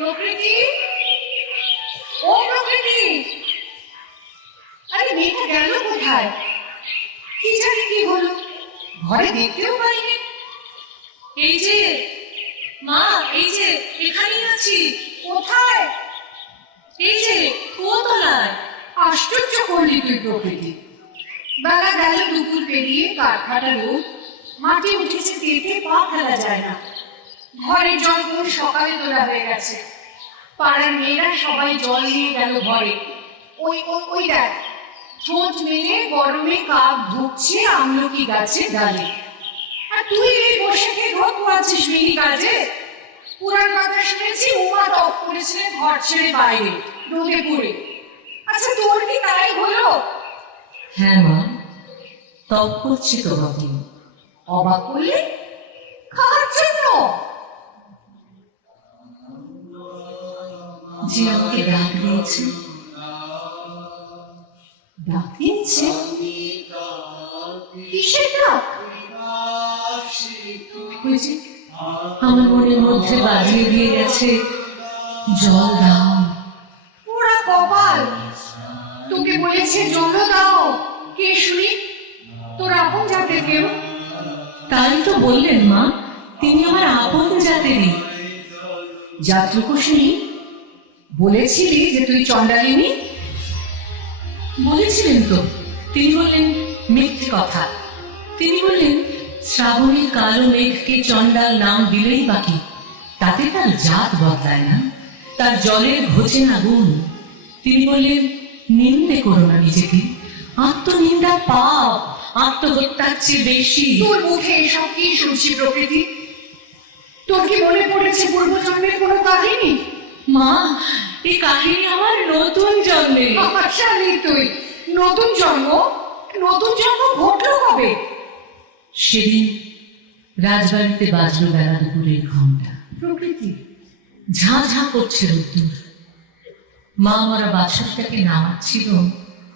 প্রকৃতি ও প্রকৃতি। আরে মেয়েটা গেল কোথায়? কি জানি কি হলো? ঘরে দেখতেও পাইনি। এই যে, মা, এই যে, এখানেই আছি। কোথায়? এই যে, কুয়োতলায়। আশ্চর্য করলি তুই প্রকৃতি। বেলা গেল, দুপুর পেরিয়ে কারখানা রোদ। মাটি উঠেছে তেতে পা ফেলা যায় না। ঘরে জল সকালে তোলা হয়ে গেছে। পাড়ার মেয়েরা সবাই জল নিয়ে গেল ঘরে। ওই ওই ওই দেখ ঠোঁট মেলে গরমে কাপ ধুকছে আমলকি গাছে ডালে। আর তুই এই বসে থেকে ঢোক পাচ্ছিস মিনি কাজে? পুরান কথা শুনেছি উমা তপ করেছিলেন ঘর ছেড়ে বাইরে রোদে পড়ে। আচ্ছা তোর কি তাই হলো? হ্যাঁ মা তপ করছি তোমাকে। অবাক করলে খাওয়ার জন্য যে আমাকে ডাক দিয়েছে। ডাক দিয়েছে? কিসের ডাক? আমার মনের মধ্যে বাজিয়ে দিয়ে গেছে জল দাও। ওরা কপাল। তোকে বলেছে জল দাও। কে শুনি? তোর আপন যাতে কেউ? তাই তো বললেন মা তিনি আমার আপন জাতেরই। যাত্রুকু শুনি বলেছিলি যে তুই চন্ডালিনী বলেছিলেন তো। তিনি বললেন মিথ্যে কথা। তিনি বললেন শ্রাবণী কালো মেঘকে চণ্ডাল নাম দিলেই বাকি তাতে তার জাত বদলায় না তার জলের ঘোচে না গুণ। তিনি বললেন নিন্দে করো না নিজেকে। আত্মনিন্দা পাপ আত্মহত্যার চেয়ে বেশি। তোর মুখে এসব কি শুনছি প্রকৃতি? তোর কি মনে পড়েছে পূর্বজন্মের কোনো কাহিনী? মা এই কাহিনী আমার নতুন জন্মে। আশালি তুই নতুন জন্ম নতুন জন্ম ঘটলো কবে? সেদিন রাজবাড়িতে বাজলো বেলা দুপুরের ঘণ্টা প্রকৃতি। ঝাঁ ঝাঁ করছে রোদ্দুর। মা মারা বাছরটাকে নামাচ্ছিল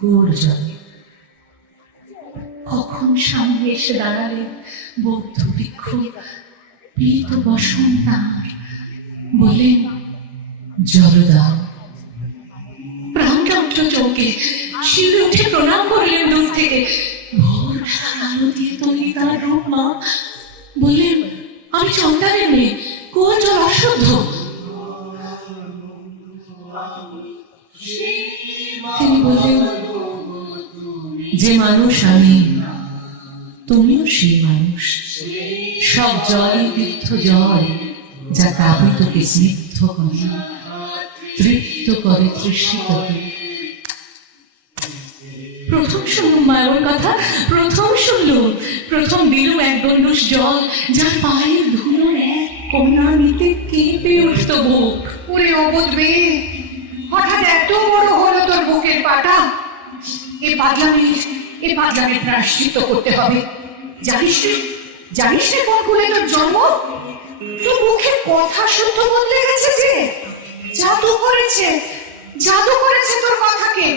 গোর জলে। কখন সামনে এসে দাঁড়ালেন বৌদ্ধ ভিক্ষু পীত বসন্তার বললেন জল দাও প্রাণটা উঠল চৌকে শিউরে উঠে প্রণাম করলেন দূর থেকে। আলো দিয়ে তৈরি তার রূপ মা। বললেন আমি চন্দানের মেয়ে। কুয়ার জল অশুদ্ধ। তিনি বললেন, যে মানুষ আমি, তুমিও সেই মানুষ। সব জলই তীর্থ জল, যা কাবিতকে স্নিগ্ধ করে। তৃপ্ত করে তৃষিত করে প্রথম শুনলুম মায়ের কথা, প্রথম শুনলুম প্রথম দিলুম এক গণ্ডুষ জল, যার পায়ের ধুলোর এক কন্যা নিতে কেঁপে উঠত বুক। ওরে অবোধ হঠাৎ এত বড় হলো তোর বুকের পাটা। এ পাগলামি এ পাগলামি প্রাশ্চিত করতে হবে। জানিস রে জানিস রে কোন কুলে তোর জন্ম? তোর মুখের কথা শুদ্ধ বদলে গেছে যে। জাদু করেছে। জাদু করেছে তোর কথাকে।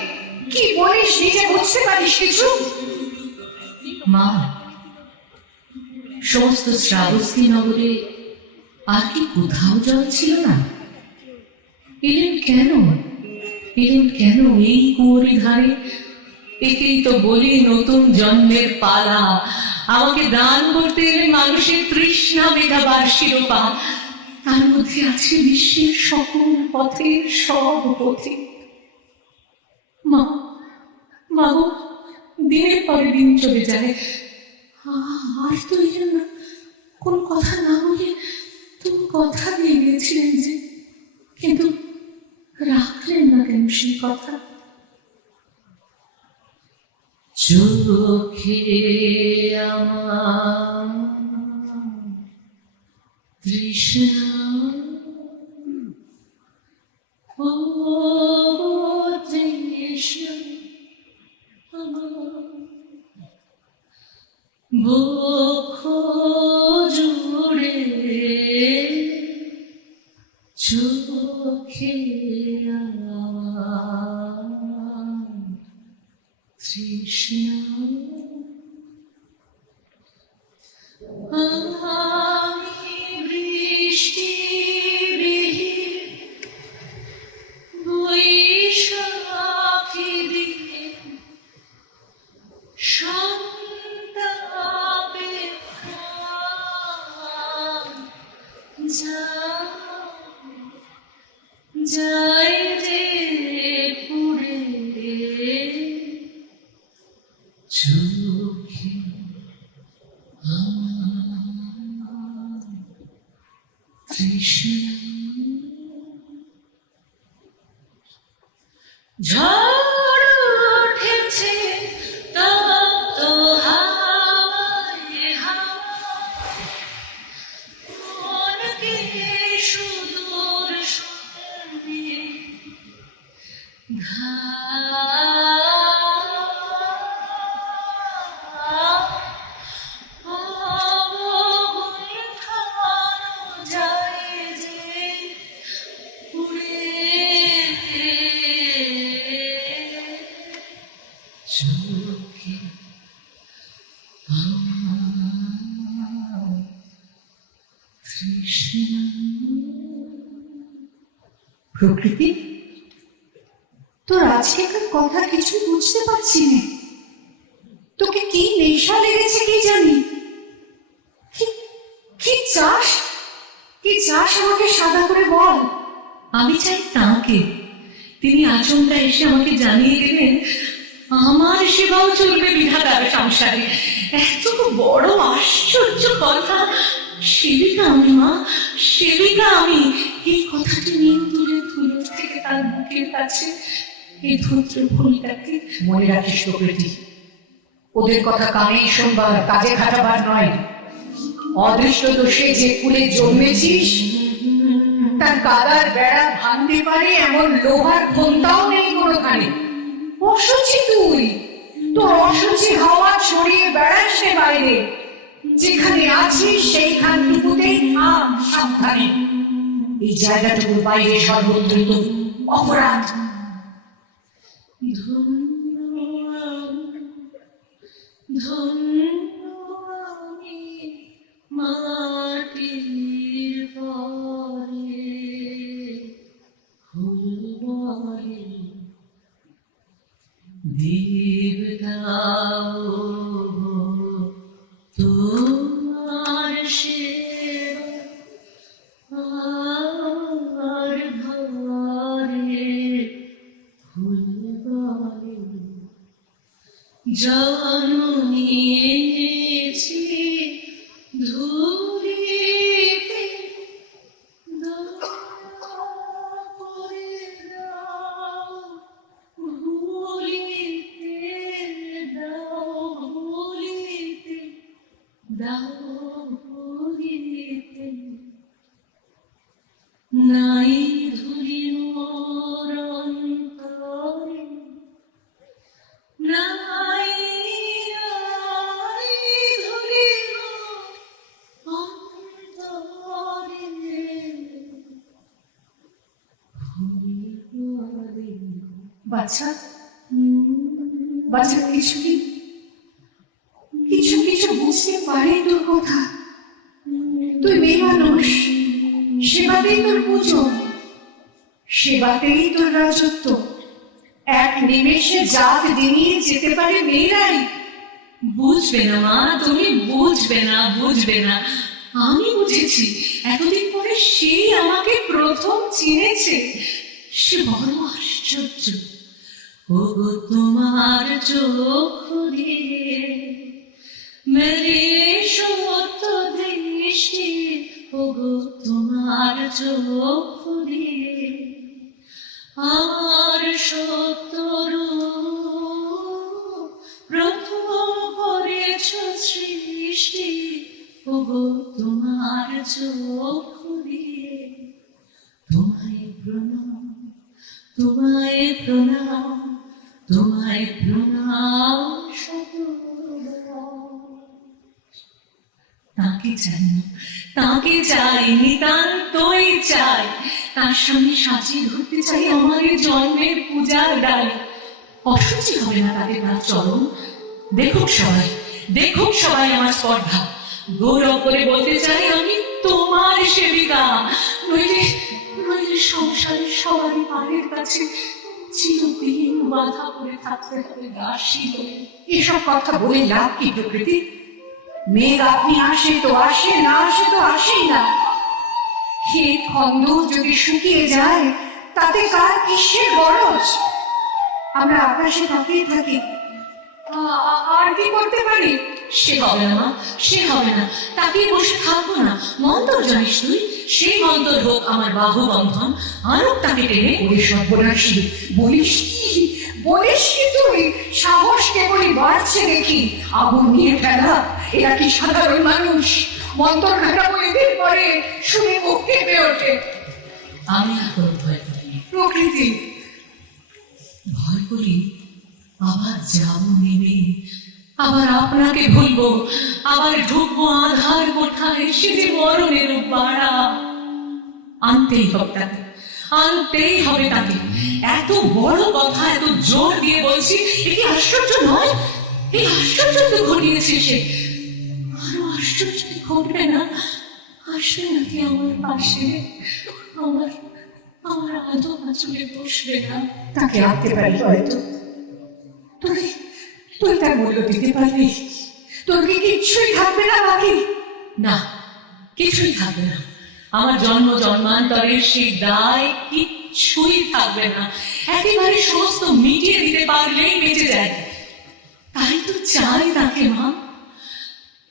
কি বলিস, নিজে বুঝতে পারিস কিছু? মা, সমস্ত শ্রাবস্তী নগরে আর কি কোথাও জল ছিল না? এলেন কেন? এলেন কেন এই কুয়োরি ধারে? একেই তো বলি নতুন জন্মের পালা। আমাকে দান করতে এলে মানুষের তৃষ্ণা মেটাবার শিরোপা তার মধ্যে আছে বিশ্বের সকল পথের সব পথে। মা মা গো, দিনের পরে দিন চলে যায়। আর তো এই জন্য কোন কথা না বলে তুমি কথা দিয়ে গিয়েছিলেন যে কিন্তু রাখলেন না কেন সেই কথা? চোখে আমার মনকে সুদূর শুনে চাস? কি চাস আমাকে সাদা করে বল? আমি চাই তাকে। তিনি আচমকা এসে আমাকে জানিয়ে দিলেন, আমার সেবাও চলবে বিধাতার সংসারে। এত বড় আশ্চর্য কথা। সেবিকা আমি, মা, সেবিকা আমি। এই কথাটি নিয়ে দূরে দূরে থেকে তার বুকের কাছে। এই ধৈর্য ভূমিটাকে মনে রাখিস প্রকৃতি। ওদের কথা কানেই শুনবার, কাজে খাটাবার নয়। অদৃষ্ট দোষে যে কুলে জন্মেছিস, তার কাদার বেড়া ভাঙতে পারে এমন লোহার ঘন্টাও নেই কোনোখানে। অসুচি তুই। তোর অসুচি হাওয়া ছড়িয়ে বেড়াস রে বাইরে। যেখানে আছিস, সেইখানটুকুতেই থাম সাবধানে। এই জায়গাটুকুর বাইরে সর্বত্রই তো অপরাধ। ধন্য আমি মাটির পরে ফুল বলে দেবতাও তোমার সেবা ঘরে ফুল বলে বাচ্চা, কিছু কি? কিছু কিছু বুঝতে পারে তোর কথা। তুই মেয়ে মানুষ, সেবাতেই তোর পুজো, সেবাতেই তোর রাজত্ব। এক নিমেষে জাত ডিঙিয়ে যেতে পারে মেয়েরাই। বুঝবে না মা, তুমি বুঝবে না বুঝবে না। আমি বুঝেছি, এতদিন পরে সেই আমাকে প্রথম চিনেছে। সে বড় আশ্চর্য। ও গো তোমার চোখ দিয়ে মেরে সত্য দৃষ্টি ও গো তোমার চোখ। দিয়ে আমার সত্যরূপ প্রথম করেছ সৃষ্টি, ওগো তোমার চোখ। দিয়ে তোমায় প্রণাম তোমায় প্রণাম। তোমায় প্রণাম তাকে চাই তাকে চাই নিতান্তই চাই। তার সামনে সাজিয়ে ধরতে চাই আমার জন্মের পূজার ডালে। অসুচি হবে না তাদের তার চরণ। দেখুক সবাই দেখুক সবাই আমার স্পর্ধা। গৌরব করে বলতে চাই আমি তোমার সেবিকা। নইলে নইলে সংসারের সবারই পায়ের কাছে চিরদিন বাধা করে থাকতে হবে দাসী এসব কথা বলে লাভ কি প্রকৃতি? মেঘ আপনি আসে তো আসে, না আসে তো আসেই না। ক্ষেত খন্দ, যদি শুকিয়ে যায়, তাতে কার কিসের গরজ আমরা আকাশে তাকিয়ে থাকি। আর কি করতে পারি? সে হবে না মা সে হবে না, তাকে বসে থাকব না। মন্তর জানিস তুই? সেই মন্তর হোক আমার বাহু বন্ধন আরও তাকে টেনে ওরে সর্বনাশী বলিস কি? বলিস কি তুই? সাহস কেবলই বাড়ছে দেখি। আগুন নিয়ে ফেলা, এরা কি সাধারণ মানুষ? মন্তর ঘাটা এদের পরে শুনে মুখ কেঁপে ওঠে। আমি আর কোনো ভয় প্রকৃতি। ভয় করি আবার যাব নেমে আবার আপনাকে ভুলবো, আবার ঢুকবো, আধার কোঠায় সে যে মরণের বাড়া আনতেই হবে তাকে, আনতেই হবে তাকে। এত বড় কথা, এত জোর দিয়ে বলছি, এ কি আশ্চর্য নয়? এই আশ্চর্য তো ঘটিয়েছে সে। আরও আশ্চর্য ঘটবে না? আসবে নাকি আমার পাশে? আমার আমার আদো আচলে বসবে না? তাকে আনতে পারি হয়তো। তুই তুই তার মূল্য দিতে পারবি? তোর কি কিচ্ছুই থাকবে না বাকি। না, কিছুই থাকবে না। আমার জন্ম জন্মান্তরের সেই দায় কিচ্ছুই থাকবে না। একেবারে সমস্ত মিটিয়ে দিতে পারলেই বেঁচে যায়। তাই তো চাই তাকে, মা।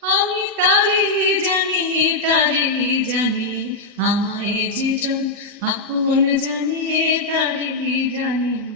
আমি তারে জানি তারে জানি। আমায় যে জন আপন জানি তারে জানি।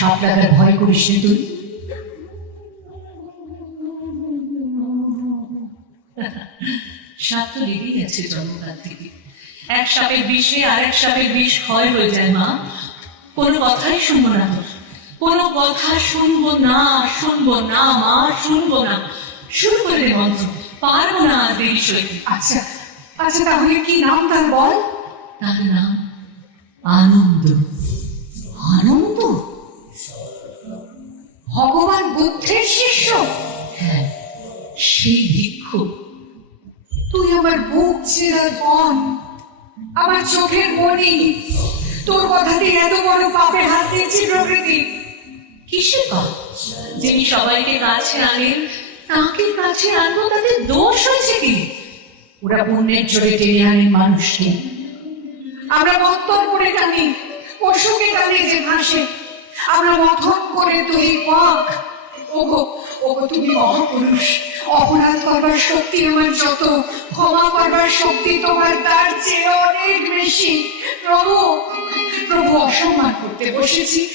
সাপটাকে ভয় করিস তুই? সাপ তো লেগেই আছে জন্মকাল থেকে। এক সাপের বিষে আর এক সাপের বিষ ক্ষয় হয়ে যায় মা। কোনো কথাই শুনব না তোর। কোনো কথা শুনব না শুনব না মা শুনব না। শুরু করে দে মন্ত্র। পারব না আর দেরি সইতে। আচ্ছা আচ্ছা তাহলে কি নাম তার বল? তার নাম আনন্দ। আনন্দ? ভগবান বুদ্ধের শিষ্য? হ্যাঁ সেই ভিক্ষু। তুই আমার বুক চেরা ধন আমার চোখের মনি তোর কথাতে এত বড় পাপে হাত দিচ্ছি প্রকৃতি। কিসের পাপ? যিনি সবাইকে কাছে আনেন, তাকে কাছে আনব তাতে দোষ হয়েছে কি? ওরা পুণ্যের জোরে টেনে আনে মানুষকে। আমরা মন্তর করে টানি, পশুকে টানি যে ভাসে আমরা মথন করে তৈরি পাক। ওগো ওগো, তুমি মহাপুরুষ। অপরাধ করবার শক্তি আমার যত, ক্ষমা করবার শক্তি তোমার তার চেয়ে অনেক বেশি। প্রভু প্রভু অসম্মান করতে বসেছি।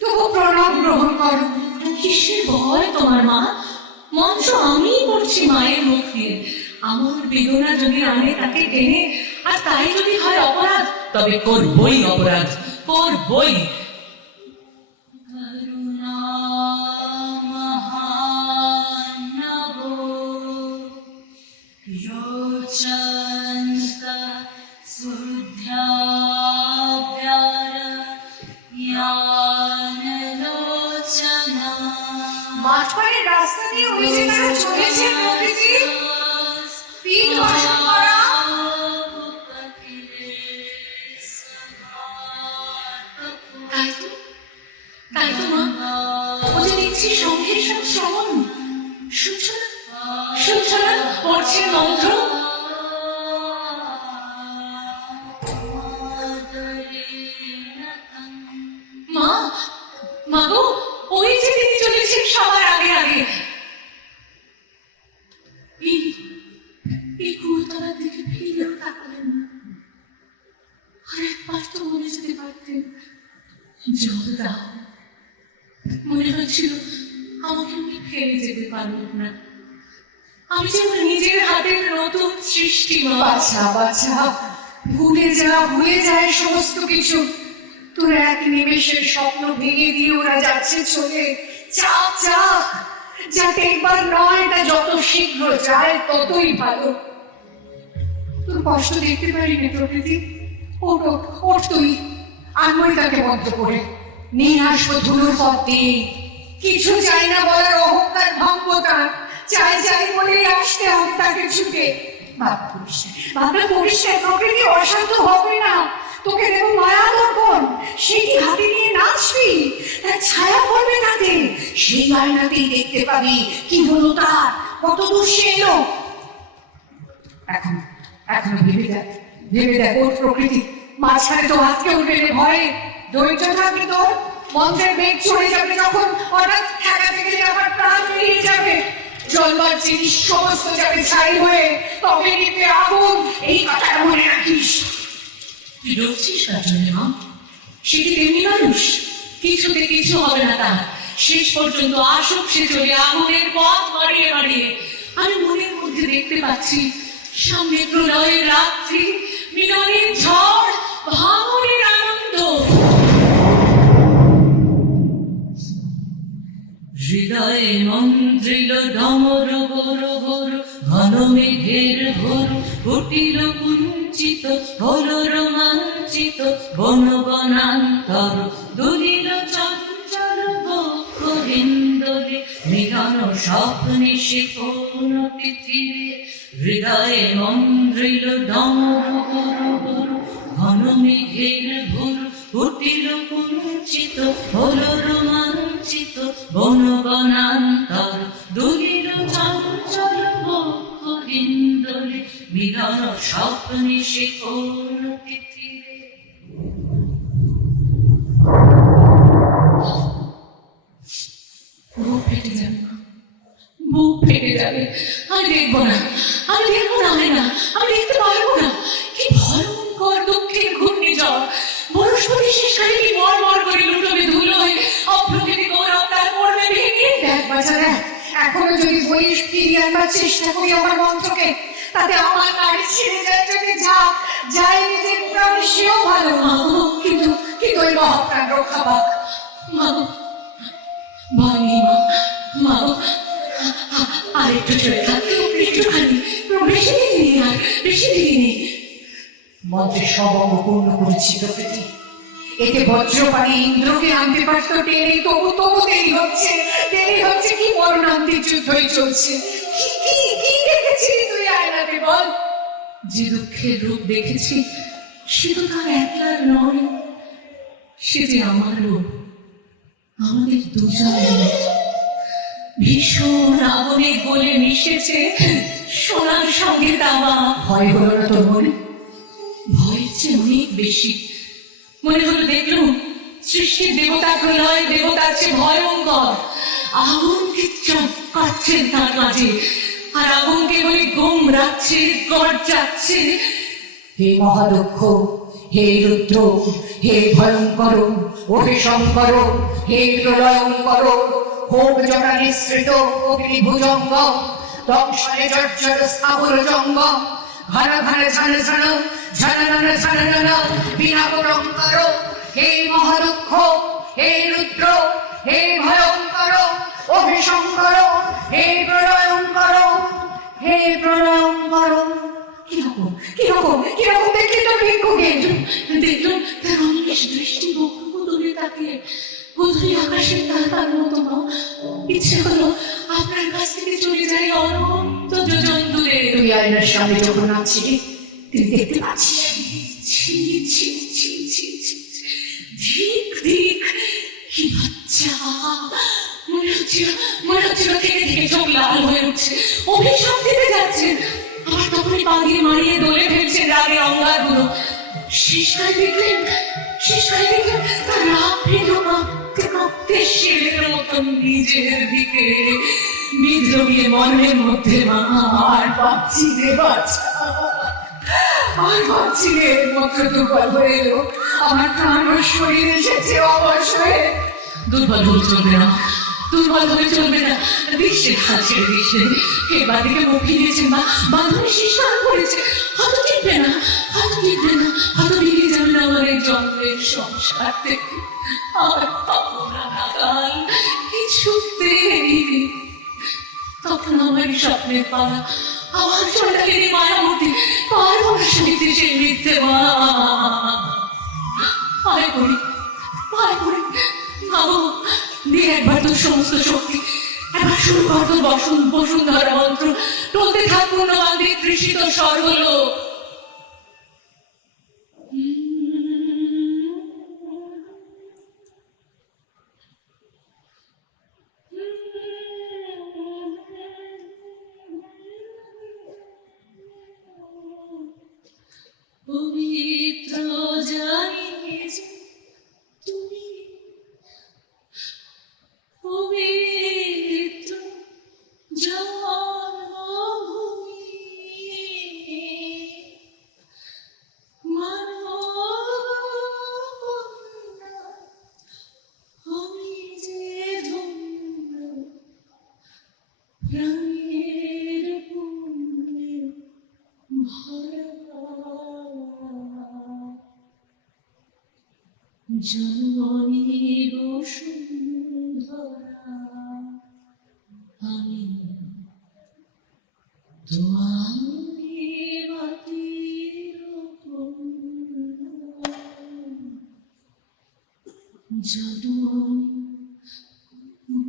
তবু প্রণাম গ্রহণ করো। কিসের ভয় তোমার মা? মন্ত্র আমিই করছি মায়ের মুখ দিয়ে। আমার বেদনা যদি আনে তাকে টেনে, আর তাই যদি হয় অপরাধ, তবে করবই অপরাধ, করবই। योचन्त सुध्याव्यार यानलोचना মাঝখানের রাস্তা দিয়ে ওই যে তারা আমাকে ফেলে যেতে পারবেন না। আমি যেমন নিজের হাতের নতুন সৃষ্টি মা। বাছা বাছা। ভুলে যা ভুলে যায় সমস্ত কিছু। তোর এক নিমেষের স্বপ্ন ভেঙে দিয়ে ওরা যাচ্ছে চলে। চাক চাক যাতে একবার নয় তা যত শীঘ্র যায় ততই ভালো। তোর কষ্ট দেখতে পারিনি প্রকৃতি। ওঠ, ওঠ তুই। আনবই তাকে বদ্ধ করে। নিয়ে আসব ধুলোর পথ দিয়ে কিছু চাই না বলার অহংকার ভঙ্গ তার চাই চাই বলে আসতে হবে তাকে ছুটে করিস না, ভাবনা করিস প্রকৃতি অশান্ত হবে না? তোকে দেবো মায়া দর্পণ সেটি হাতে নিয়ে নাচবি? তার ছায়া পড়বে তাতে। সেই আয়নাতেই দেখতে পাবি কি হলো তার। কত দূর সে এলো। এখন এখন ভেবে দেখ ভেবে দেখ ওর প্রকৃতি। মাঝখানে তো হাতকে উঠে ভয়ে। ধৈর্য থাকবে তোর। মন্ত্রের বেগ চড়ে যাবে যখন, হঠাৎ ঠেকাতে গেলে আবার প্রাণ বেরিয়ে যাবে। জলবার জিনিস সমস্ত যাবে ছাই হয়ে, তবে নিতে আগুন, এই কথাটা মনে রাখিস। জন্য, মা? সে কি তেমনি মানুষ? কিছুতে কিছু হবে না তার। শেষ পর্যন্ত আসুক সে চলে আগুনের পথ বাড়িয়ে বাড়িয়ে। আমি মনের মধ্যে দেখতে পাচ্ছি, সামনে প্রলয়ের রাত্রি, মিলনের ঝড়, ভাঙনের আনন্দ। হৃদয়ে মন্ত্রিল ডমর বড় বড় ঘন মেঘের ঘোর কুটিল কুঞ্চিত, হল রোমাঞ্চিত, বন বনান্তর, দুলিল চঞ্চল বক্ষ হিন্দরে মিলন স্বপ্নে সে কোন তিথিরে হৃদয়ে মন্দ্রিল ডমর বড় বড় ঘন মেঘের ঘোর কুটিল কুঞ্চিত, হল রোমাঞ্চিত বন বনান্তর দুলিল চঞ্চল বক্ষ ইন্দরে মিলন স্বপ্নে তিথিরে বুক ফেটে যাবে। বুক ফেটে যাবে আমি দেখব না আমি দেখব না আমি না আনবার চেষ্টা করি আমার মন্ত্রকে। তাতে আমার ছিঁড়ে যায় যাই নিজের সেও ভালো। কিন্তু কিন্তু ওই মহাপ্রাণ রক্ষা পাক মা মা মা, আর একটু চলে থাক একটুখানি বেশি দিন আর বেশি দিন মন্ত্রের সব অঙ্গ পূর্ণ করেছি প্রকৃতি এতে বজ্রপানি ইন্দ্রকে আনতে পারতো টেনে তবু তবু দেরি হচ্ছে। দেরি হচ্ছে কি মরণান্তিক যুদ্ধই চলছে। বল? যে দুঃখের রূপ দেখেছি, সে তো তার একলার নয়। সে যে আমারও আমাদের দুজনের ভীষণ আগুনে গলে মিশেছে, সোনার সঙ্গে তামা। ভয় হলো না তোর মনে? ভয়ের চেয়ে অনেক বেশি। মনে হলো, দেখলুম, সৃষ্টির দেবতা প্রলয় দেবতার চেয়ে ভয়ঙ্কর। আগুনকে চমকাচ্ছেন তার কাজে আর আগুনকে বলে গম রাখছে গড় হে মহাদক্ষ, হে রুদ্র, হে ভয়ঙ্কর ও হে শঙ্কর, হে প্রলয়ঙ্কর হোক জটা নিঃসৃত অগ্নি ভুজঙ্গ দংশনে জর্জর স্থাবর জঙ্গ, ঘন ঘন ঝন ঝন ঝন ঝন নন বিনা পরঙ্কর। হে মহাদক্ষ, হে রুদ্র, হে ভয়ঙ্কর ও হে হে প্রলয়ঙ্কর হে প্রলয়ঙ্কর কীরকম কীরকম কীরকম দেখলি তোর ভিক্ষুকে দেখলাম, তার অনিমেষ দৃষ্টি বক্ষমূলে তাকে গধুলি আকাশের তারার মতো মা। ইচ্ছে হলো আপনার কাছ থেকে চলে যাই অনন্ত যোজন দূরে তুই আয়নার সামনে যখন আছিলি তুই দেখতে পাচ্ছিস ছি ছি হচ্ছিল মনে হচ্ছিল থেকে থেকে চোখ লাল হয়ে উঠছে। অভিশাপ দিতে যাচ্ছে। আবার তখনই পা দিয়ে মারিয়ে দোলে ফেলছে রাগে অঙ্গারগুলো। শেষকালে দেখলেন শেষকালে দেখলেন, তার রাগ ভেঙে কাঁপতে কাঁপতে শেরের মতন নিজের দিকে। বিদ্রোহী মনের মধ্যে মা, আর পাচ্ছি রে বাচ্চা আর পাচ্ছি রে মন্ত্র দুর্বল হয়ে এলো। আমার প্রাণ শরীর এসেছে অবশ হয়ে দুর্বল চলবে না। দুর্বল হলে চলবে না। বিশ্বে হাত ছেড়ে বিশ্বে এবার দিকে মুখ ফিরিয়েছে মা বান্ধবী শিশান করেছে হয়তো টিকবে না হয়তো টিকবে না হয়তো বেরিয়ে যাবে আমার এই জন্মের সংসার থেকে। আর পাবো না নাগাল তখন আমার স্বপ্নের পাড়া আমার চলে মায়ামতি পারব না সইতে সেই মিথ্যে মা। পায়ে পড়ি পায়ে পড়ি ভাবো দিয়ে একবার তোর সমস্ত শক্তি একবার শুরু কর তোর বসুন বসুন্ধরা মন্ত্র। টলতে থাকুন আমাদের তৃষিত স্বর্গলো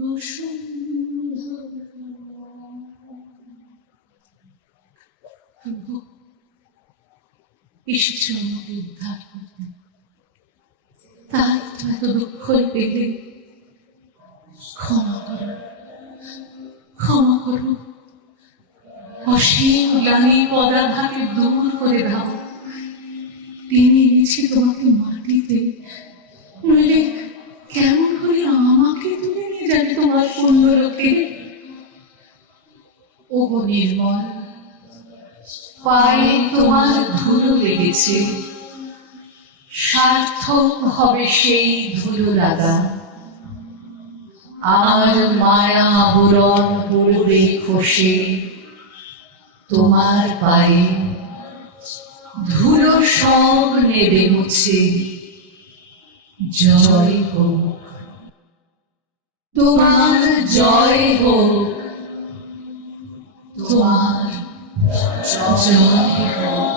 বসুন্ধরা প্রভু এসেছ আমাকে উদ্ধার করতে তাই তো এত দুঃখ পেলে ক্ষমা করো ক্ষমা করো অসীম গ্লানি পদাঘাতে দূর করে দাও। টেনে এনেছি তোমাকে মাটিতে নইলে কেমন করে আমাকে তুলে নিয়ে যাবে তোমার পুণ্যলোকে নির্মল পায়ে তোমার ধুলো লেগেছে। সার্থক হবে সেই ধুলো লাগা। আর মায়া আবরণ পড়বে খসে। তোমার পায়ে ধুলো সব নেবে মুছে জয় হোক। তোমার জয় হোক। তোমার জয় হোক।